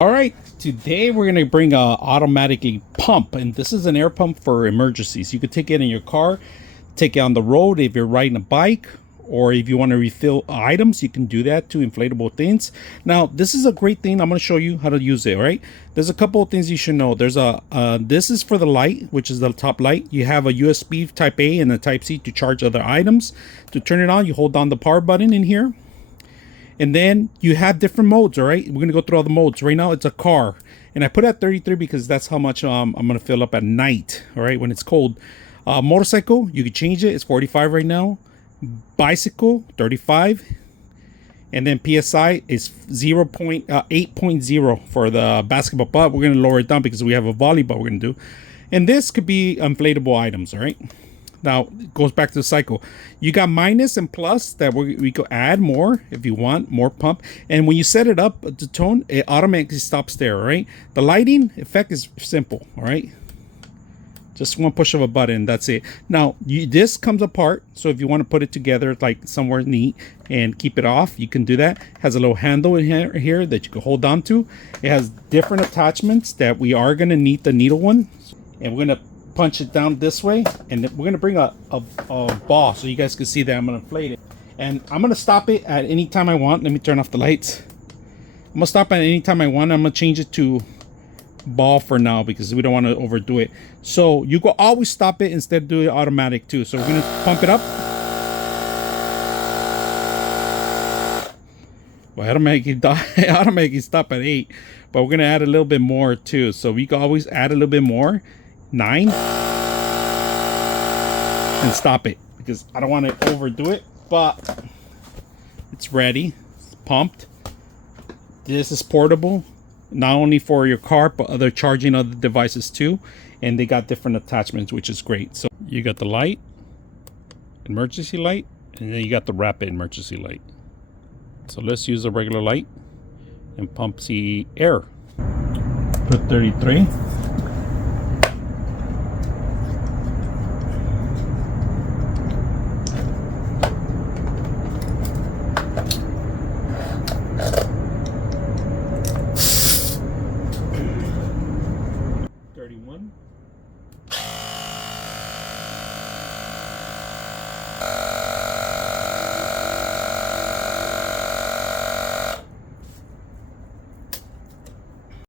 All right, today we're gonna bring a automatically pump, and this is an air pump for emergencies. You could take it in your car, take it on the road if you're riding a bike, or if you want to refill items, you can do that to inflatable things. Now, this is a great thing. I'm gonna show you how to use it. All right, there's a couple of things you should know. There's a this is for the light, which is the top light. You have a USB Type A and a Type C to charge other items. To turn it on, you hold down the power button in here. And then you have different modes, all right? We're going to go through all the modes. Right now, it's a car. And I put it at 33 because that's how much I'm going to fill up at night, all right, when it's cold. Motorcycle, you can change it. It's 45 right now. Bicycle, 35. And then PSI is 8.0 for the basketball. But we're going to lower it down because we have a volleyball we're going to do. And this could be inflatable items, all right? Now, it goes back to the cycle. You got minus and plus that we could add more if you want, more pump. And when you set it up to tone, it automatically stops there, all right? The lighting effect is simple, all right? Just one push of a button, that's it. Now, this comes apart, so if you want to put it together like somewhere neat and keep it off, you can do that. It has a little handle in here that you can hold on to. It has different attachments that we are going to need the needle one. And we're going to punch it down this way, and we're going to bring a ball so you guys can see that I'm going to inflate it. And I'm going to stop it at any time I want. Let me turn off the lights. I'm going to stop at any time I want. I'm going to change it to ball for now because we don't want to overdo it. So you can always stop it instead of do it automatic too. So we're going to pump it up. Well, automatically stop at 8, but we're going to add a little bit more too. So we can always add a little bit more. 9 and stop it because I don't want to overdo it, but it's ready. It's pumped. This is portable, not only for your car but other charging other devices too, and they got different attachments, which is great. So you got the light, emergency light, and then you got the rapid emergency light. So let's use a regular light and pump the air. Put 33.